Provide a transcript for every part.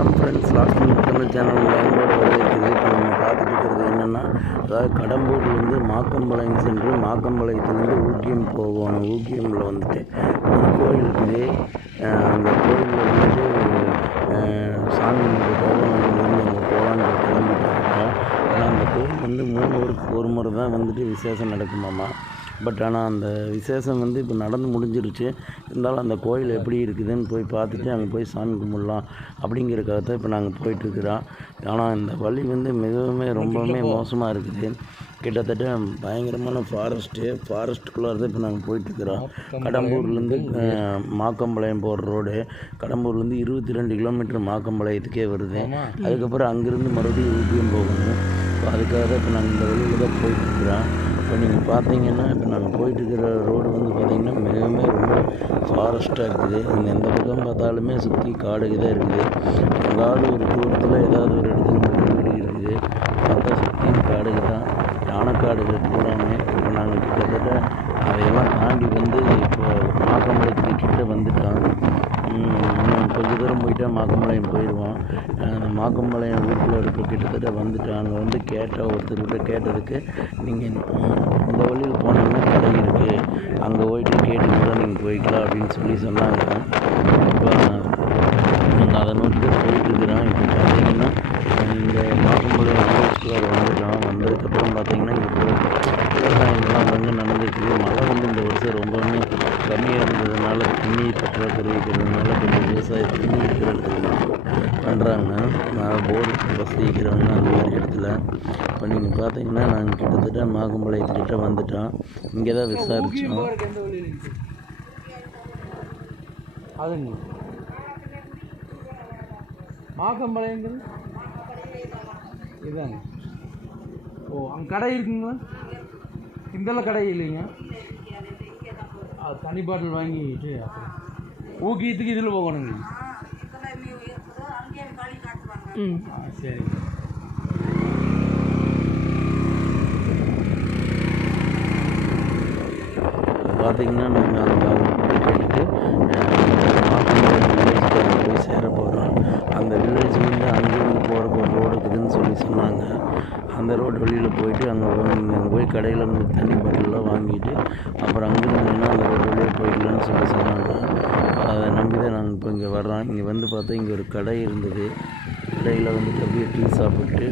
வணக்கம் friends, last minute Tamil channel லைனோட வரவேற்கிறது. இப்போ நம்ம பார்த்துட்டு இருக்கிறது என்னென்னா, அதாவது கடம்பூர்லேருந்து மாக்கம்பாளையம் சென்று மாக்கம்பாளையத்துலேருந்து ஊக்கியம் போகணும். ஊக்கியமில் வந்துட்டு ஒரு கோயில் இருக்குது. அந்த கோயிலில் வந்துட்டு சாமி கும்பிட்டுக்காக நாங்கள் அங்கே போகலான்னு கிளம்பிட்டு இருக்கோம். ஆனால் அந்த கோயில் வந்து 3 ஊருக்கு ஒரு முறை தான் வந்துட்டு விசேஷம் நடக்குமாம்மா. பட் ஆனால் அந்த விசேஷம் வந்து இப்போ நடந்து முடிஞ்சிருச்சு. இருந்தாலும் அந்த கோயில் எப்படி இருக்குதுன்னு போய் பார்த்துட்டு அங்கே போய் சாமி கும்பிடலாம் அப்படிங்கிறதுக்காக தான் இப்போ நாங்கள் போயிட்டுருக்குறோம். ஆனால் இந்த வழி வந்து ரொம்பவுமே மோசமாக இருக்குது. கிட்டத்தட்ட பயங்கரமான ஃபாரஸ்ட்டுக்குள்ளே தான் இப்போ நாங்கள் போயிட்டுருக்குறோம். கடம்பூர்லேருந்து மாக்கம்பாளையம் போகிற ரோடு கடம்பூர்லேருந்து 22 கிலோமீட்டர் மாக்கம்பாளையத்துக்கே வருது. அதுக்கப்புறம் அங்கேருந்து மறுபடியும் ஊட்டியும் போகணும். அதுக்காக தான் இப்போ நாங்கள் இந்த வழியில் தான் போயிட்டுருக்குறோம். இப்போ நீங்கள் பார்த்தீங்கன்னா, இப்போ நாங்கள் போயிட்டுருக்கிற ரோடு வந்து பார்த்திங்கன்னா ரொம்ப ஃபாரஸ்ட்டாக இருக்குது. நீங்கள் எந்த பக்கம் பார்த்தாலுமே சுற்றி காடு தான் இருக்குது. எங்காவது ஒரு தூரத்தில் ஏதாவது ஒரு இடத்துல மட்டும் வீடு இருக்குது. பார்த்தா சுற்றியும் காடுகள் தான், யானைக்காடுகள் பூராமே. இப்போ நாங்கள் கிட்டத்தட்ட அதையெல்லாம் தாண்டி வந்து இப்போ மாக்கம்பாளையத்துக்கு கிட்ட வந்துட்டோம். இன்னும் கொஞ்சம் தூரம் போயிட்டால் மாக்கம்பாளையம் போயிடுவோம். அந்த மாக்கம்பாளையம் ஊருக்குள்ளே இருக்க கிட்டத்தட்ட வந்துட்டோம். அங்கே வந்து ஒருத்தர்கிட்ட கேட்டதுக்கு, நீங்கள் இந்த வழியில் போனீங்கன்னா கடை இருக்குது, அங்கே போயிட்டு கேட்டு கூட நீங்கள் போய்க்கலாம் அப்படின்னு சொன்னாங்க. இப்போ நாங்கள் அதை நோக்கி தான் போயிட்டுருக்குறோம். இப்போ பார்த்தீங்கன்னா இந்த மாக்கம்பாளையம் ஊருக்குள்ளே வந்ததுக்கப்புறம் பார்த்தீங்கன்னா இப்போ விவசாயங்கள்லாம் வந்து நடந்துருக்குது. மழை வந்து இந்த வருஷம் ரொம்பவுமே கம்மியாக இருந்ததுனால, தண்ணீர் பற்றாக்குறை இருக்கிறதுனால கொஞ்சம் விவசாயத்துக்கு இருக்கிறதுக்கு பண்ணுறாங்க. போர் வசதி இருக்கிறவங்க அந்த மாதிரி இடத்துல. இப்போ நீங்கள் பார்த்தீங்கன்னா நாங்கள் கிட்டத்தட்ட மாக்கம்பாளையத்துக்கிட்ட வந்துட்டோம். இங்கே தான் விசாரித்தோம். அதுங்க மாக்கம்பாளையங்கள் இதாங்க. ஓ, அங்கே கடை இருக்குங்களா? இந்தெல்லாம் கடை இல்லைங்க. அது தனி பாட்டில் வாங்கிட்டு ஊக்கியத்துக்கு இதில் போகணுங்க. சரி. பார்த்தீங்கன்னா நாங்கள் அந்த கேட்டுட்டு மாக்கம்பாளையம் வில்லேஜுக்கு அங்கே போய் சேர போகிறோம். அந்த வில்லேஜ்லேருந்து அங்கேருந்து போகிறக்கு ஒரு ரோடு இருக்குதுன்னு சொன்னாங்க. அந்த ரோடு வழியில் போயிட்டு அங்கே போய் கடையில் தண்ணி பாட்டிலெலாம் வாங்கிட்டு அப்புறம் அங்கேருந்து அந்த ரோடு வழியாக போயிடலான்னு சொன்னாங்க. அதை நம்பி தான் நாங்கள் இப்போ இங்கே வர்றோம். இங்கே வந்து பார்த்தா இங்கே ஒரு கடை இருந்தது. கடையில் வந்துட்டு அப்படியே டீ சாப்பிட்டு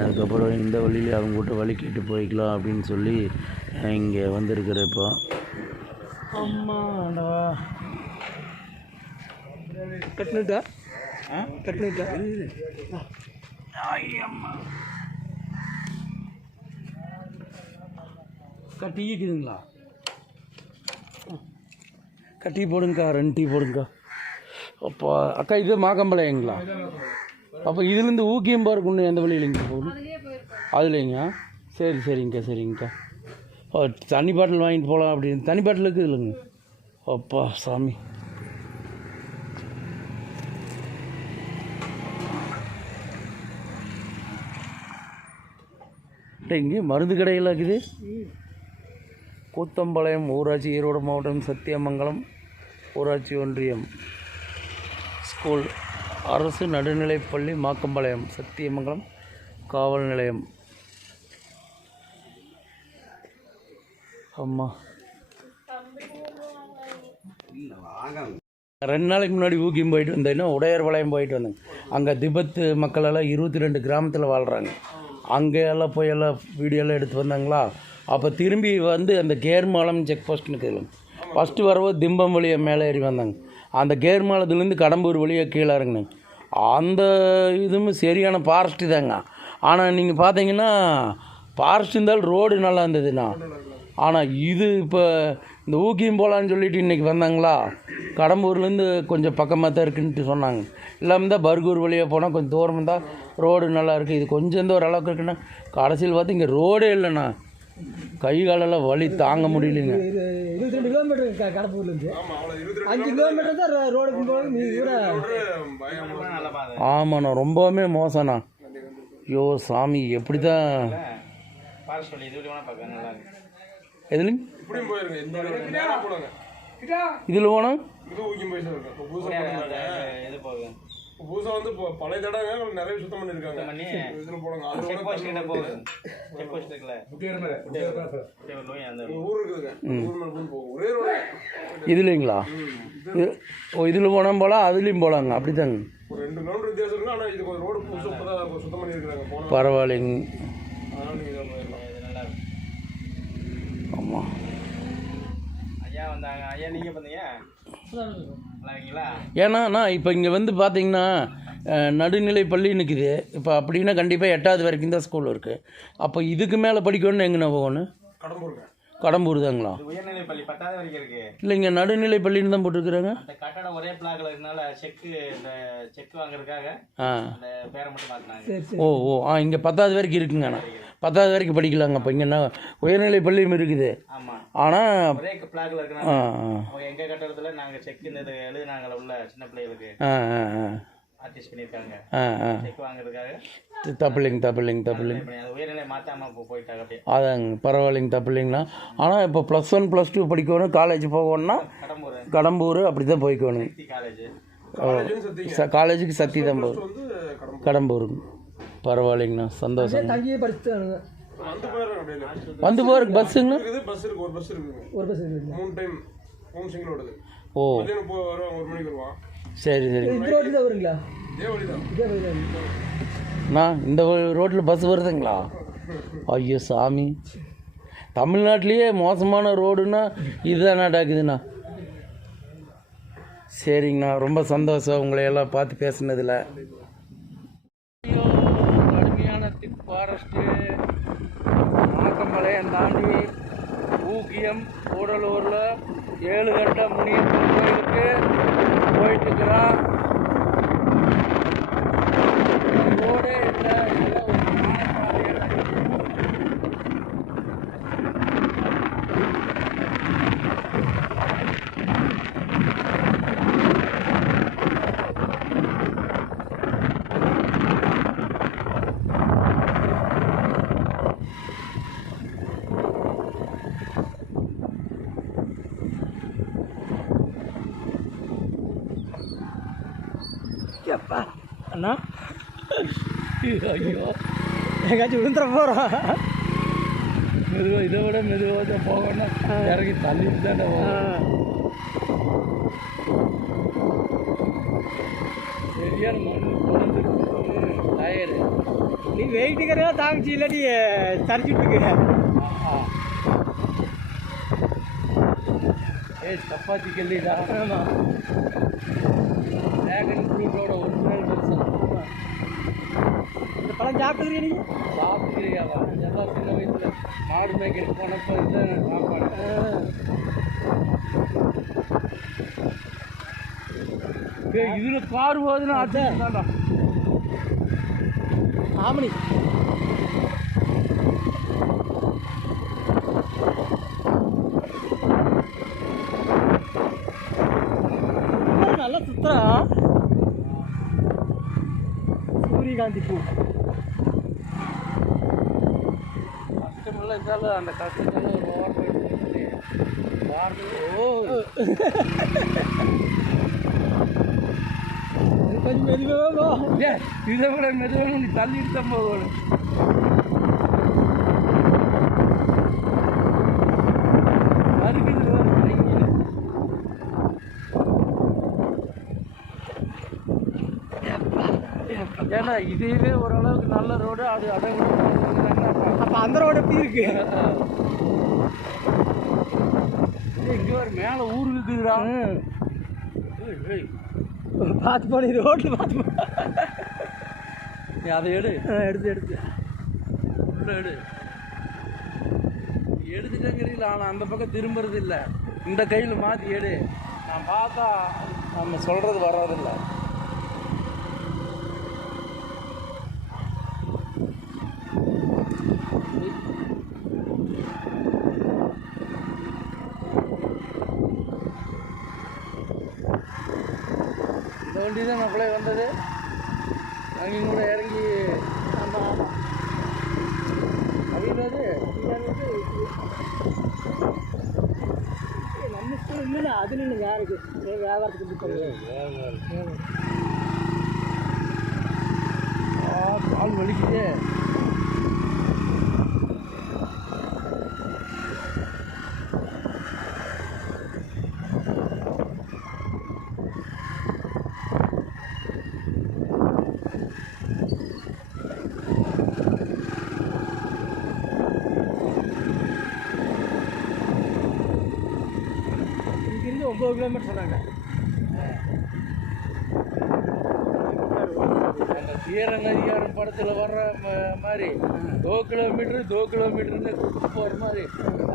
அதுக்கப்புறம் இந்த வழியில் அவங்ககிட்ட வழி கேட்டு போய்க்கலாம் அப்படின்னு சொல்லி இங்கே வந்திருக்கிற. இப்போ அம்மாடா கட்டினிட்டா டீ இருக்குதுங்களா? டீ போடுங்கக்கா, 2 டீ போடுங்கக்கா. அப்போ அக்கா இது மாக்கம்பாளையங்களா? அப்போ இதுலேருந்து ஊக்கியம் பார்க்கணும் எந்த வழியில் இங்கே போகணும்? அதுலேங்க. சரிங்கக்கா. ஓ, தண்ணி பாட்டில் வாங்கிட்டு போகலாம் அப்படின்னு. தண்ணி பாட்டில் இருக்குது இல்லைங்க? அப்பா சாமி. இங்கே மருந்து கடையெல்லாம் இருக்குது. கூத்தம்பாளையம் ஊராட்சி, ஈரோடு மாவட்டம், சத்தியமங்கலம் ஊராட்சி ஒன்றியம் ஸ்கூல், அரசு நடுநிலைப்பள்ளி மாக்கம்பாளையம், சத்தியமங்கலம் காவல் நிலையம். அம்மா 2 நாளைக்கு முன்னாடி ஊக்கியம் போயிட்டு வந்தேன்னா உடையார்பாளையம் போயிட்டு வந்தேங்க. அங்கே திபெத்து மக்களெல்லாம் 22 கிராமத்தில் வாழ்கிறாங்க. அங்கே எல்லாம் போய் எல்லாம் வீடியோலாம் எடுத்து வந்தாங்களா. அப்போ திரும்பி வந்து அந்த கேர்மாலம் செக் போஸ்ட்னு இருக்குது. ஃபஸ்ட்டு வரவும் திம்பம் வழியை மேலே ஏறி வந்தாங்க. அந்த கேர்மாலத்துலேருந்து கடம்பூர் வழியாக கீழே இறங்கினாங்க. அந்த இதுவும் சரியான ஃபாரஸ்ட்டு தாங்க. ஆனால் நீங்கள் பார்த்தீங்கன்னா ஃபாரஸ்ட் இருந்தாலும் ரோடு நல்லா இருந்ததுண்ணா. ஆனால் இது இப்போ இந்த ஊக்கியம் போகலான்னு சொல்லிட்டு இன்றைக்கி வந்தாங்களா, கடம்பூர்லேருந்து கொஞ்சம் பக்கமாக தான் இருக்குன்ட்டு சொன்னாங்க. இல்லாமல் தான் பர்கூர் வழியாக போனால் கொஞ்சம் தூரம் இருந்தால் ரோடு நல்லா இருக்குது. இது கொஞ்சம் தான் ஓரளவுக்கு இருக்குன்னா, கடைசியில் பார்த்து இங்கே ரோடே இல்லைண்ணா. கை காலெல்லாம் வலி தாங்க முடியலைங்க. 22 கிலோமீட்டர் கடம்பூர்லேருந்து 5 கிலோமீட்டர் தான் ரோடுக்கு போக. ஆமாண்ணா, ரொம்பவுமே மோசம்ண்ணா. ஐயோ சாமி, எப்படி தான் எதுலைங்க இதில் போனால் புதுசா வந்து பழைய தடவை நிறைய சுத்தம் பண்ணிருக்காங்க. இதுல போடுங்க. அது செக் போஸ்ட் கிட்ட போகுது. செக் போஸ்ட் இருக்குல. ஊர் இருக்குதுங்க. ஊர் மேல போகும். ஒரே ரோடு. இதுலங்களா? ஓ இதுல போனா போலாம் அதுலயும் போலாங்க. அப்படிதாங்க. ஒரு 2 கிலோமீட்டர் வித்தியாசம் இருக்கு. ஆனா இது ரோடு புதுசா இப்பதான் சுத்தம் பண்ணிருக்காங்க. பரவாயில்லைங்க. அதனால நீங்க இத போயிடலாம். ஆமா. ஐயா வந்தாங்க. ஐயா நீங்க பண்ணீங்க? ஏன்னா இப்போ இங்கே வந்து பார்த்தீங்கன்னா நடுநிலை பள்ளி நிற்குது. இப்போ அப்படின்னா கண்டிப்பாக 8வது வரைக்கும் தான் ஸ்கூல் இருக்குது. அப்போ இதுக்கு மேலே படிக்கணும்னு எங்கண்ணா போகணும்? கடம்பூர் தாங்களா? உயர்நிலை பள்ளி 10வது வரைக்கும் இருக்கு. இல்லைங்க நடுநிலை பள்ளின்னு தான் போட்டுருக்குறாங்க. அந்த கட்டடம் ஒரே பிளாக்ல இருக்கனால இந்த செக் வாங்குறதுக்காக அந்த பேரை மட்டும் மாத்தினாங்க. ஓ இங்கே 10வது வரைக்கும் இருக்குங்கண்ணா. 10வது வரைக்கும் படிக்கலாங்க. இப்போ இங்கே உயர்நிலை பள்ளியும் இருக்குது. ஆனால் ஒரே பிளாக்ல இருக்கனால எங்க கட்டடத்துல நாங்க செக் இந்த எழுதுனாங்கல உள்ள சின்ன பிள்ளைகளுக்கு ஆர்டிஸ்ட் பண்ணிருக்காங்க. செக் வாங்குறதுக்காக தப்பில்லைங்க. உயர்நிலை மாத்தாம போயிட்டாங்க. அப்படியே அதாங்க பரவாயில்லைங்க. தப்பில்லைங்கண்ணா. ஆனால் இப்போ +1 +2 படிக்கணும் காலேஜ் போகணும்னா கடம்பூர் அப்படி தான் போய்க்கணும். காலேஜுக்கு சத்தி தான் போகும். கடம்பூர். பரவாயில்லைங்கண்ணா. சந்தோஷம். வந்து போகிறதுக்கு பஸ்ஸுங்களா? பஸ் இருக்கு. ஒரு பஸ் இருக்கு. 3 டைம் 3 சிங்கிள் ஓடுது. ஓ வருவாங்க. 1 மணிக்கு வருவான். சரி. வருங்களா? இந்த ரோட்டில் பஸ் வருதுங்களா? ஐயோ சாமி. தமிழ்நாட்டிலேயே மோசமான ரோடுன்னா இதுதான் நடக்குதுண்ணா. சரிங்கண்ணா. ரொம்ப சந்தோஷம் உங்களை எல்லாம் பார்த்து பேசுனதில். ஐயோ கடுமையான திக் ஃபாரஸ்ட்டு மாக்கம்பாளையம் தாண்டி ஊக்கியம் கூடலூரில் 7 கட்ட முனியப்பன் கோயிலுக்கு போயிட்டுருக்குறோம். ரோடே இல்லை. எப்பா அண்ணா ஐயோ எங்காச்சும் விழுந்துட போகிறோம். மெதுவாக இதை விட மெதுவாக தான் போகணும். இறங்கி தள்ளிட்டு தானே போகணும். சரியான மண்ணு டயரு. நீ வெயிட்டுக்கிறதா தாங்கிச்சு இல்லாட்டி சரிச்சுட்டு இருக்கிற. சப்பாத்தி கல்லிடா. டிராகன் ஃப்ரூட்டோட ஒரிஜினல் வெர்ஷன். இந்த பழம் சாப்பிட்டுக்கிறியா நீ? சாப்பிட்டுக்கிறியாவா? எல்லாம் சின்ன வயசில் மாடு மேய்க்கிறதுக்கு போனப்போ இதுதான் சாப்பாடு. இதில் கார் போகுதுன்னா அதுதான்டா ஆமணி. நல்லா சுத்தரா சூரியகாந்தி பூ. கஷ்டமெல்லாம் இருந்தாலும் அந்த கஷ்டத்தெல்லாம் ஒரு கொஞ்சம் மெதுவாக இதை விட மெதுவாக நீ தள்ளிட்டு தான் போகணும். ஏன்னா இதுவே ஓரளவுக்கு நல்ல ரோடு. அது அதை அப்போ அந்த ரோடு எப்படி இருக்கு? இங்கே ஒரு மேலே ஊர் இருக்குதுடா. பார்த்து போன ரோட்டில் பார்த்து நீ அதை எடு. எடுத்து எடுத்துட்டேங்கிறீங்களா? ஆனால் அந்த பக்கம் திரும்புறது இல்லை. இந்த கையில் மாற்றி எடு. நான் பார்த்தா நம்ம சொல்கிறது வர்றதில்லை. இந்த வண்டி தான் நம்மளே வந்தது. அங்கேயும் கூட இறங்கி அப்படின்றது நம்ம ஸ்கூல் இல்லை. அது இல்லை யாருக்கு வியாபாரத்துக்கு 9 கிலோமீட்டர் சொன்னாங்க. அந்த தீரநதிகாரம் படத்தில் வர்ற மாதிரி 2 கிலோமீட்டர்னு கூப்பிட்டு போகிற மாதிரி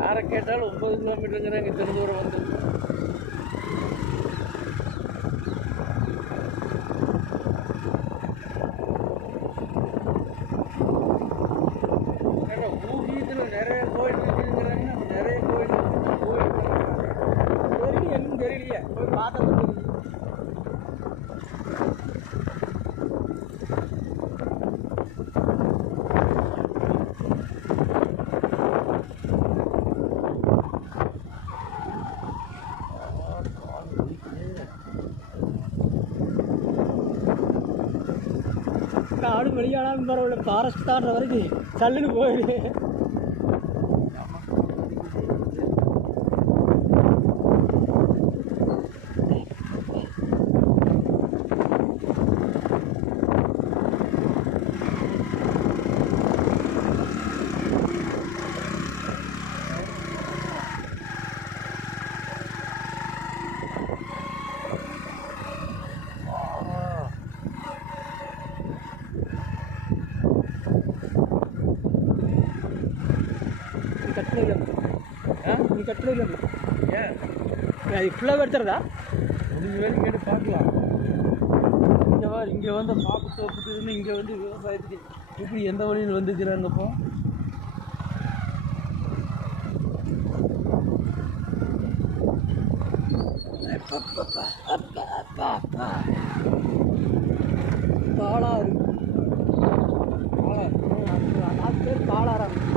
யாரை கேட்டாலும் 9 கிலோமீட்டருங்கிறாங்க. இத்தனை தூரம் வந்து ஊதியத்தில் நிறைய கோயில் இருக்குங்கிறாங்க. நம்ம நிறைய கோயில் வரைக்கும் எதுவும் தெரியலையே, போய் பார்த்தா தான் தெரியும். காடு வெளியானாலும் பரவாயில்ல, ஃபாரஸ்ட் தாண்டுற வரைக்கும் சல்லுன்னு போயிடு. நீ கட்டுறது ஏன் அது ஃபுல்லாக எடுத்துறதா? முடிஞ்ச வரைக்கும் கேட்டு பார்க்கலாம். இங்கே வந்து பாப்பு தோப்புக்குதுன்னு இங்கே வந்து விவசாயத்துக்கு இப்படி எந்த வழியில் வந்துக்கிறாங்கப்போ? பாலாறு. பாலாறு. அது பேர் பாலாறாங்க.